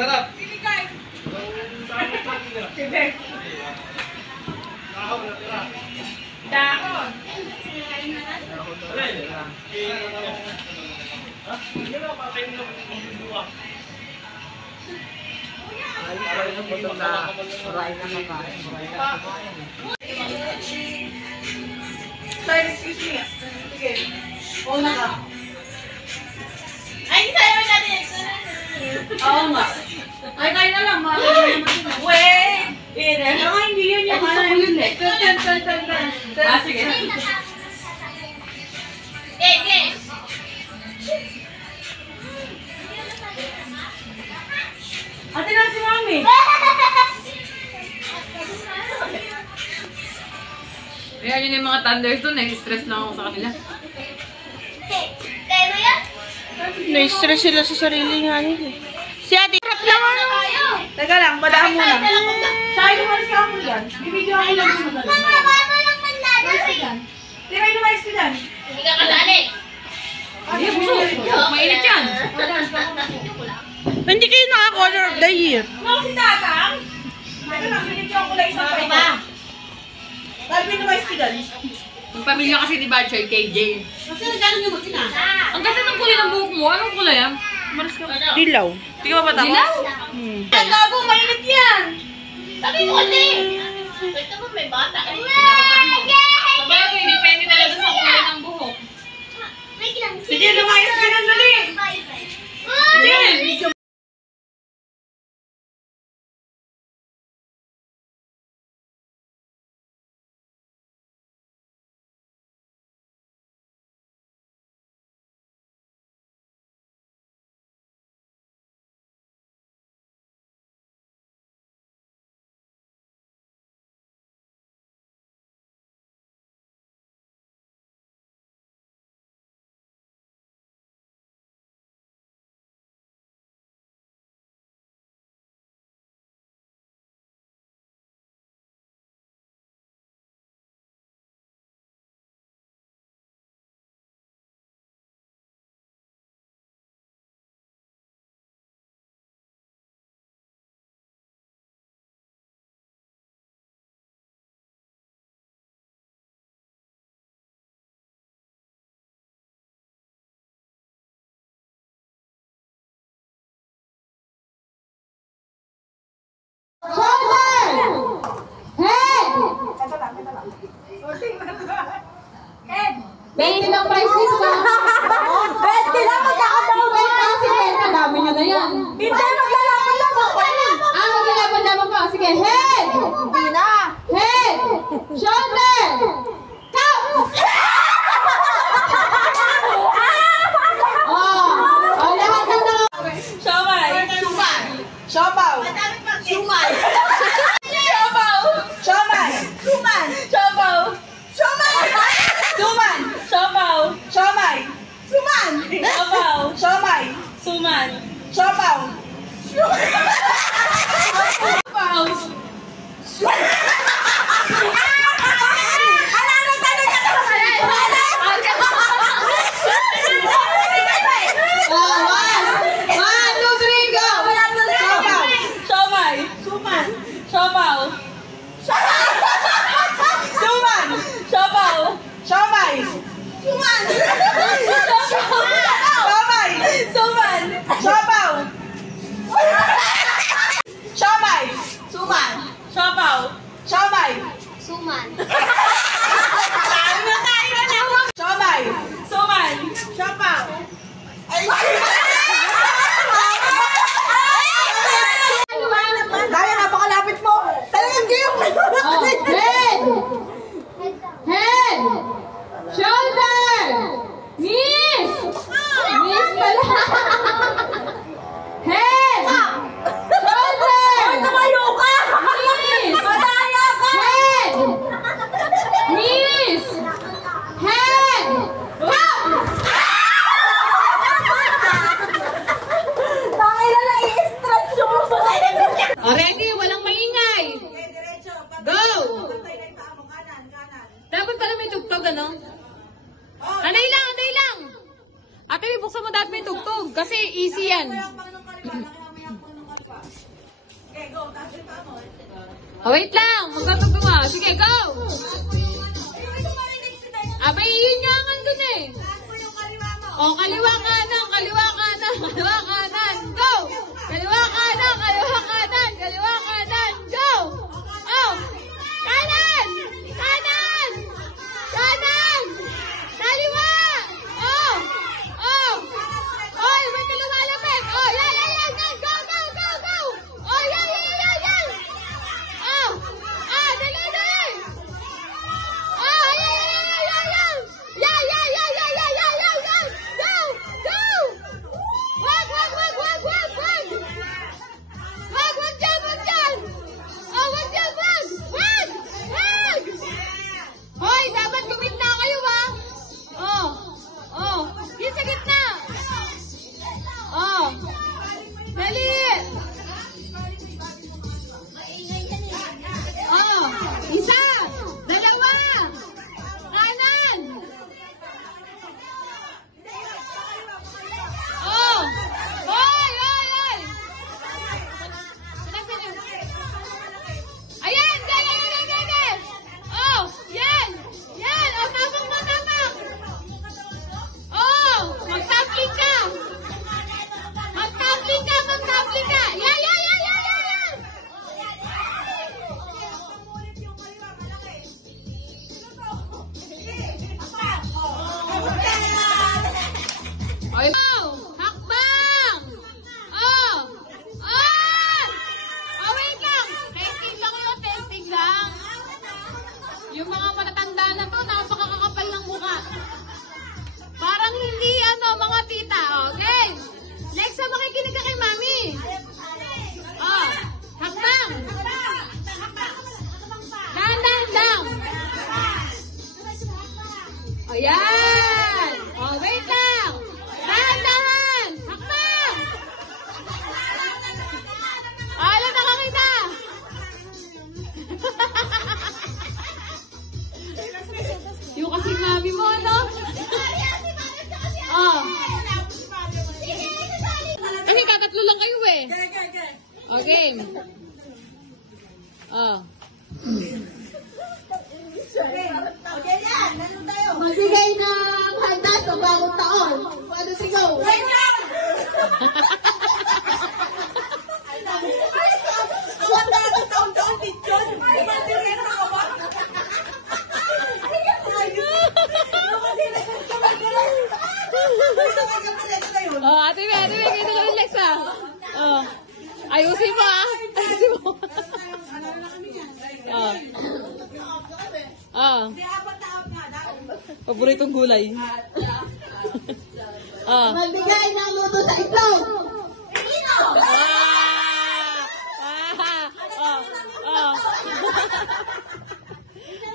Sarap. Dahon. Sorry, excuse me. Sige. Una ka. Ay, sayo natin. Oo nga. Ay, kayo na lang. Wait! Hindi yun yung ano yun eh. Ah, sige. Ate na si Mami. Ayan yun yung mga thunders doon. Nai-stress lang ako sa kanila. Na-stress sila sa sarili nga nila. Si ate, harap lang ano. Teka lang, badaan muna. Sa'yo lumalis ka ako dyan. Bibidyo ako lang sa madali. Di ba lumalis ka dyan? Hindi ka kasali. Hindi, mainit yan. Hindi kayo naka-color of the year. Ano si tatang? Teka lang, bibidyo ako lang isang pa. Dahil lumalis ka dyan. Yung pamilya kasi ni Batchoy, KJ. Kasi nagkano yung makina? Ang ganda ng kulay ng buhok mo. Anong kulay yan? Maras ka. Dilaw. Hindi ka ba tapos? Dilaw? Ang gago, mainit yan. Sabi mo kasi. Ito mo may bata. Sabagay, depende talaga sa kulay ng buhok. Sige, lumayas ka ng dali. Sige. Benny ng price list ba? Bet, kailangan magkakataon na. Dami nyo na yan. Hindi, maglalaban lang ako. Maglalaban pa. Sige, head! Hindi na. Head! Shoulder! Cup! Oh, lahat ng na. Siomay. Sumay. Siopaw. Sumay. Siopaw. Siomay. Suman. Siopaw. Siomay. Suman. Siopaw. Siomay. Suman. Siopaw. Siomay. Suman. Siopaw. Siopaw. Ate, buksan mo dahil may tugtog. Kasi easy yan. Oh, wait lang. Magkatugtuma. Sige, go! Abay, yun nga nga dun eh. Oh, kaliwa kanan, kaliwa kanan, kaliwa kanan. Go! Kaliwa kanan, kaliwa kanan, kaliwa kanan. Go! Oh! Kanan! Kanan! Kanan! Kaliwa! Oh! Oh! Oy, may kalumalapit! Oh, yan, yan, yan, yan! Go, go, go, go! Oh, yan, yan, yan, yan! Oh! Ah, dali, dali! Oh, yan, yan, yan, yan, yan! Yan, yan, yan, yan, yan, yan, yan, yan! Go! Go! Wag, wag, wag, wag, wag, wag! Wag, wag dyan, wag dyan! Oh, wag dyan, wag! Wag! Wag! Hoy, dapat gumit na kayo, ha? Oh! Oh! Yung sa gitna! Oh! Dali! Oh! Isa! Dalawa! Kanan! Oh! Hoy! Hoy! Hoy! Ayan! Dali! Dali! Dali! Oh! Yan! Yan! Oh! Tapak mo! Tapak! Oh! Mag-tapping ka! Mag-tapping ka! Mag-tapping ka! Yan! Yan! Yan! Yan! Yan! Yan! Oy! Oh! Hakbang! Oh! Oh! Oh, wait lang! Testing lang yun, testing lang. Yung mga matatanda na to, napakakapal ng mukha. Parang hindi mga tita. Okay? Next na makikinig ka kay mami. Oh! Hakbang! Dahan-dahan lang. Ayan! Oh, wait lang! Dahan-dahan! Hakbang! Alam, nakakita! Yung kasi mami mo, ano? Oh. Kasi tatatlo lang kayo eh. Okay. Oh. Magbigay ng handa sa bagong taon. Paano sigaw? Oh, ate May, ganito lang yung Lex ah. Oh. Ayusin mo ah. Ayusin mo. Oh. Oh. Paboritong gulay. Oh. Magbigay ng luto sa itlog.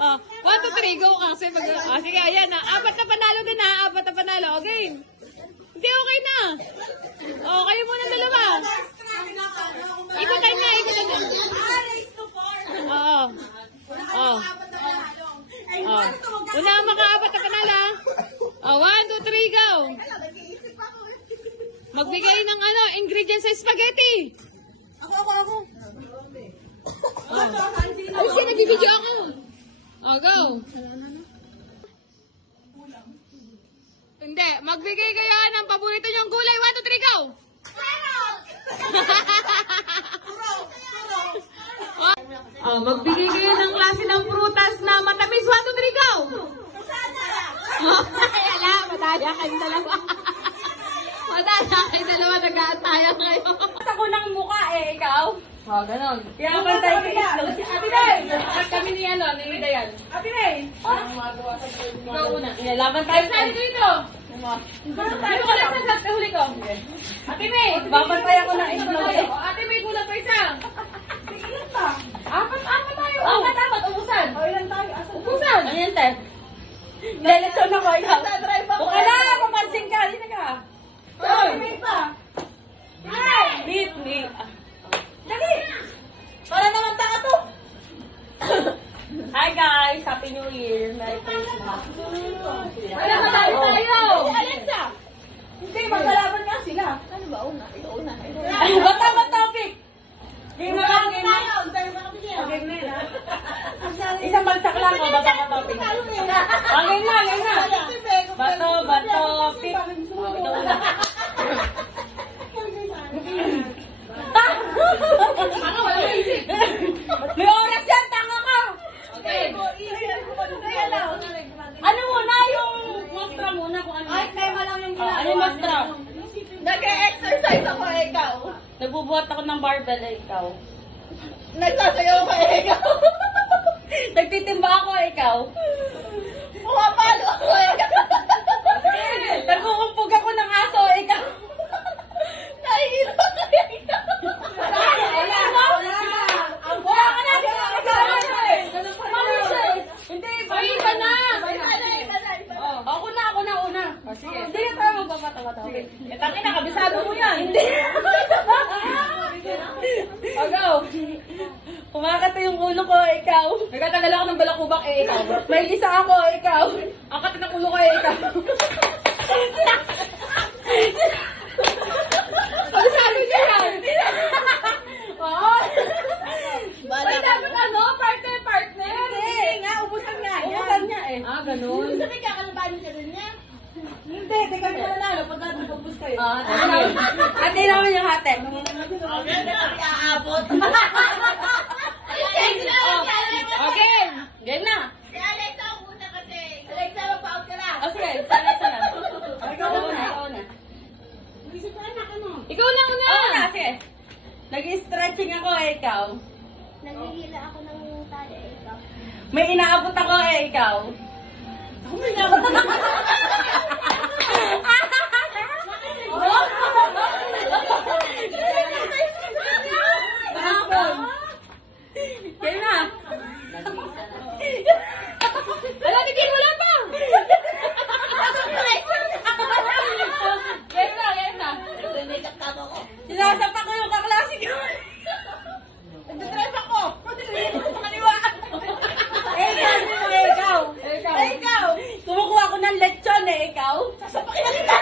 Oh, 1, 2, 3, go kasi. Sige, ayan na. 4 na panalo din ha. 4 na panalo. Okay. Hindi, okay na. Oh, kayo muna dalawa. Ikutan na, ikutan na. Oo. Oh. Oh. Una ang maka-4 na panalo. Oh, 1, 2, 3, go. Magbigay ng ingredients sa spaghetti. Ako. Ay, siya, nagbibidyo ako. Oh, go. Hindi, magbigay kayo ng paborito niyong gulay. 1, 2, 3, go. Oh, magbigay kayo ng klase ng prutas na matamis. 1, 2, 3, go. Ay, ala, madaya kayo dalawa. Madaya kayo dalawa, nag-aantaya kayo. Sa kulang mukha ikaw. Oh, ganon. Kaya bantay ko itlog. Ate May! Kami ni Dayan. Ate May! Ikaw una. Ilalaban tayo. Sali dito! Dito ka lang sa huli ko. Ate May! Babantayan ko ng itlog. Ate May, kulang pa isa. Ilan pa? 4 tayo. 4, ubusan. O, ilan tayo? Ubusan. Ano yan, Te? Lelito na ko ikaw. Okay na, papansing ka. Dito ka. Ate May pa. Meet. Dali! Para naman tanga to! Hi guys! Happy New Year! Merry Christmas! Wala ka tayo! Alexa! Hindi, maglalaban nga sila. Ano ba? Una. Ba't topic? Game na lang! Isang bagsak lang o baba ka topic. Game na, game na. Bato, pick. Oh, ito una. Tanga, wala na isip. May oras yan, tanga ka. Okay. Ano muna yung mostra muna kung ano. Ay, tema lang yung ginagawa. Ano yung mostra? Nag-exercise ako, ikaw. Nagbubuhat ako ng barbell, ikaw. Nagsasayaw ako, ikaw. Nagtitimba ako, ikaw. Pumapalo ako, ikaw. Nagkukumpog ako ng aso, ikaw. Nahihirap ako, ikaw. Wala ka na. Hindi, iba na. Ako na, una. Sige. Hindi na tayo magpapatawa-tawa. Tangin na, kabisado mo yan. Hindi. Agaw. Kumakata yung ulo ko, ikaw. Nagkatagal ako ng balakubak, ikaw. May isa ako, ikaw. Ang kata ng ulo ko, ikaw. Kabisado niya yan. Oo. Ay, dapat ano? Partner. Hindi nga, ubusan nga. Ubusan niya eh. Ah, ganun. Gusto may kakalabanin ka rin niya? Hindi, teka mo na lang. Pag nagpapus kayo. Ate naman yung hate. Aabot. Okay. Game na. Si Alexa ang una kasi. Alexa, mag-out ka na. O sige, Alexa na. Ikaw na. Ikaw na una. Oo na, sige. Nag-stretching ako, ikaw. Naghihila ako ng tali, ikaw. May inaabot ako, ikaw. Ako may inaabot ako. Kaya na. Wala, tigil, wala pa. Kaya na. Sinasapak ko yung kaklase ko. Nagtatrap ako. Sa kaliwa. Ikaw. Kumukuha ko ng lechon ikaw. Sasapakin na kita.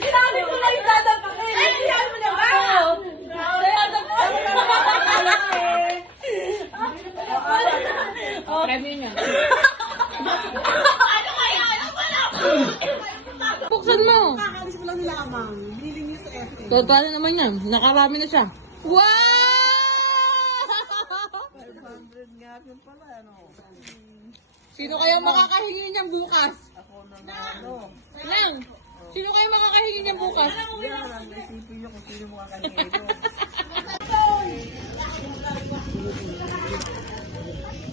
Sinabi ko lang yung dadapakin. Ay, sinabi mo na ba? Oo. Oh, review niya. Ano kaya? Buksan mo. Kakalis mo lang nila amang. Biniling niyo sa FM. Totoo naman yan. Nakarami na siya. Wow! 500 nga yun pala, ano? Sino kaya makakahingi niyang bukas? Ako na ano. Lang! Sino kaya makakahingi niyang bukas? Yan, isipin niyo kung sino makakahingi ito.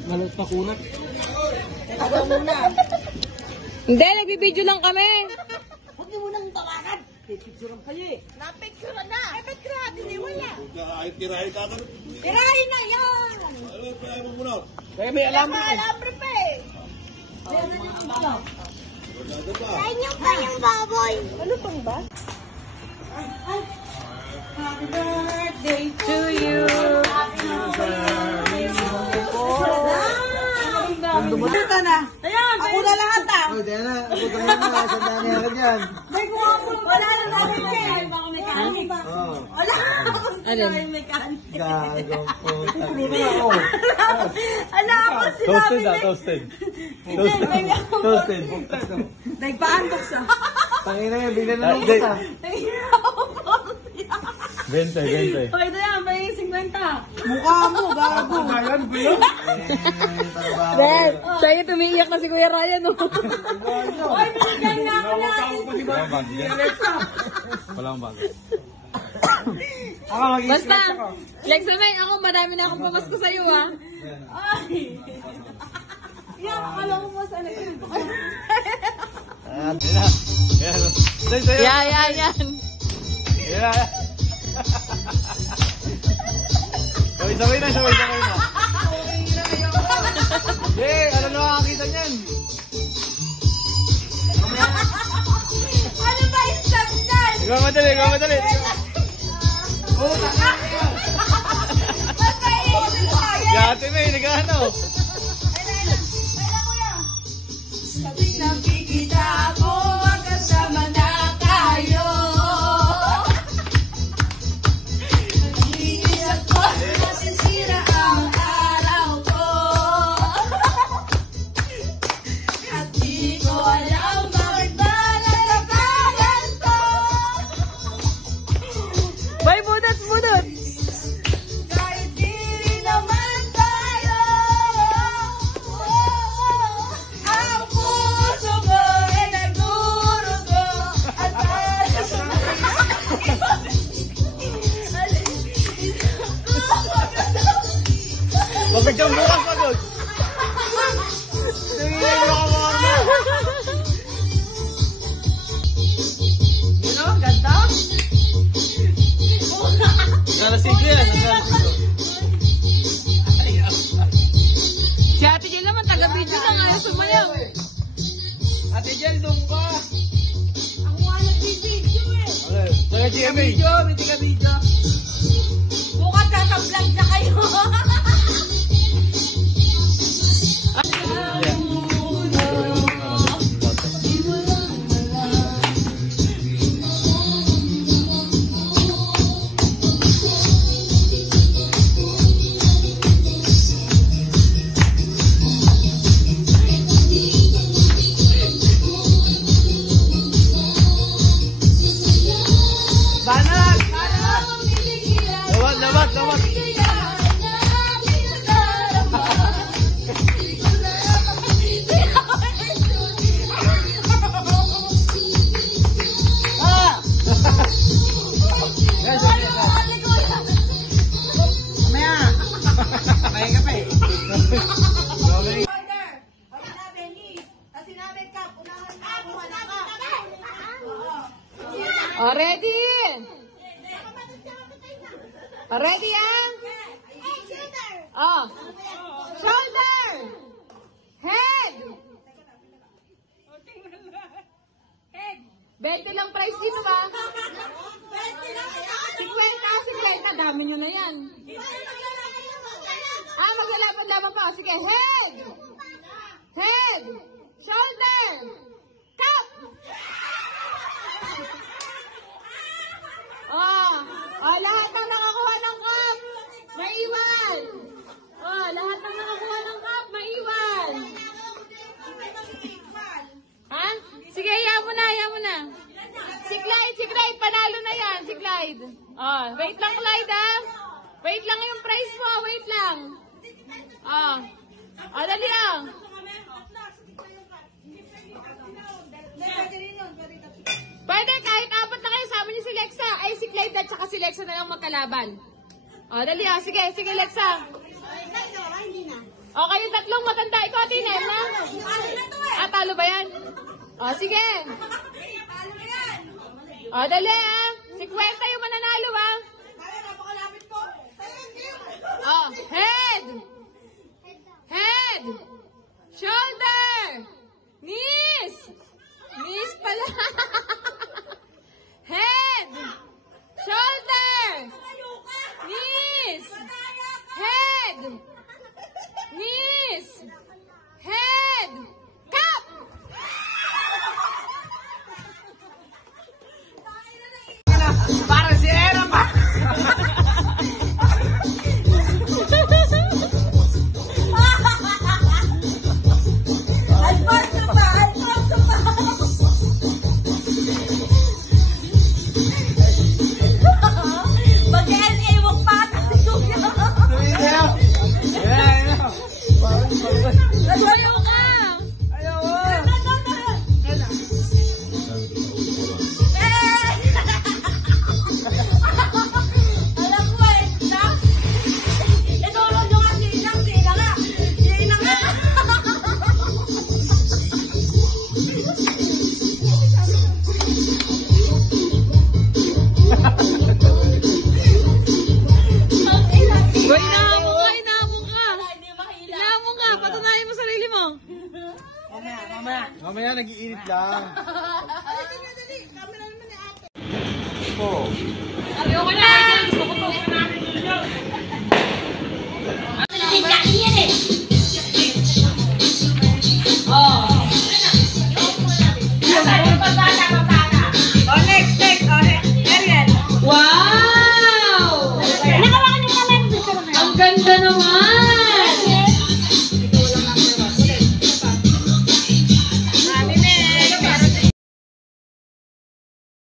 Malos pa kunat. Ako muna. Hindi, nagbibideo lang kami. Huwag niyo munang tawagan. Pipicturean kayo eh. Napicturean na. Eh, ba't grabe? Wala. Tirahin ka ka. Tirahin na yan. Ano yung tirahin mo muna? Kaya may alam mo. Alambre pa eh. Try niyo pa yung baboy. Ano pang ba? Happy birthday to you. Ito na. Ayan, ako na lahat ah. Oh, Diana, ako naman na. Sandaan niya ka dyan. May kumapulong. Wala na namin eh. Baka mekanik. Oo. Wala ako sila yung mekanik. Gagong puta. Tulungan ako. Ala ako sila. Toasted. Toasted. Toasted. Nagpaantok siya. Tangina yan, bigyan na lang kita. Bente. O, ito yan, may 50. Mukha mo, gago. Ayan, bilo. Ben, sa'yo tumiiyak na si Kuya Ryan. Oh. Oy, binigyan na ako natin. Walang bago. Basta, Lexamay, ako marami na akong pamasko sa'yo, ha? Ay. Yan, akala ko mo saan nagsalito ko. Yan. Sabay na. Ano na makakita niyan? Ano ba yung step dyan? Ikaw madali. Ba't naiisip tayo? Gati may, nagano. Sabi nakikita ako, magkasama na tayo. Nagigis ako, masisira Ate Jel, doon ka. Ako nga nagbibideo eh. Okay. Saka GMA. May tika video. Bukas sa vlog na kayo. Banat! Lawat! Kaya ka pa eh. Oh, ready? Ready yan? Oh. Shoulder. Head. 20 lang price dito ba? 50. Dami nyo na yan. Maglalaban-laban pa. Sige, head. Head. Shoulder. Cup. Lahat ng nakakuha ng cup, maiwan. Lahat ng nakakuha ng cup, maiwan. Ha? Sige, hayaan mo na. Si Clyde, panalo na yan, si Clyde. Wait lang, Clyde, ha? Wait lang yung prize mo, wait lang. Dali lang. Pwede, kahit apat na kayo, sama niyo si Lexa. Ay, si Clyde at saka si Lexa na lang magkalaban. Dali ha. Sige, Lexa. Kayong tatlong matanda. Ikaw, Atinem, ha? Talo ba yan? Sige. Dali ha. 50 yung mananalo, ha? Head. Head. Shoulder. Knees. Knees pala. Head. Shoulder. Knees. Head. Knees. Head. Cup. Para si Era pa. Mamaya nag-iinit lang. Ayoko na!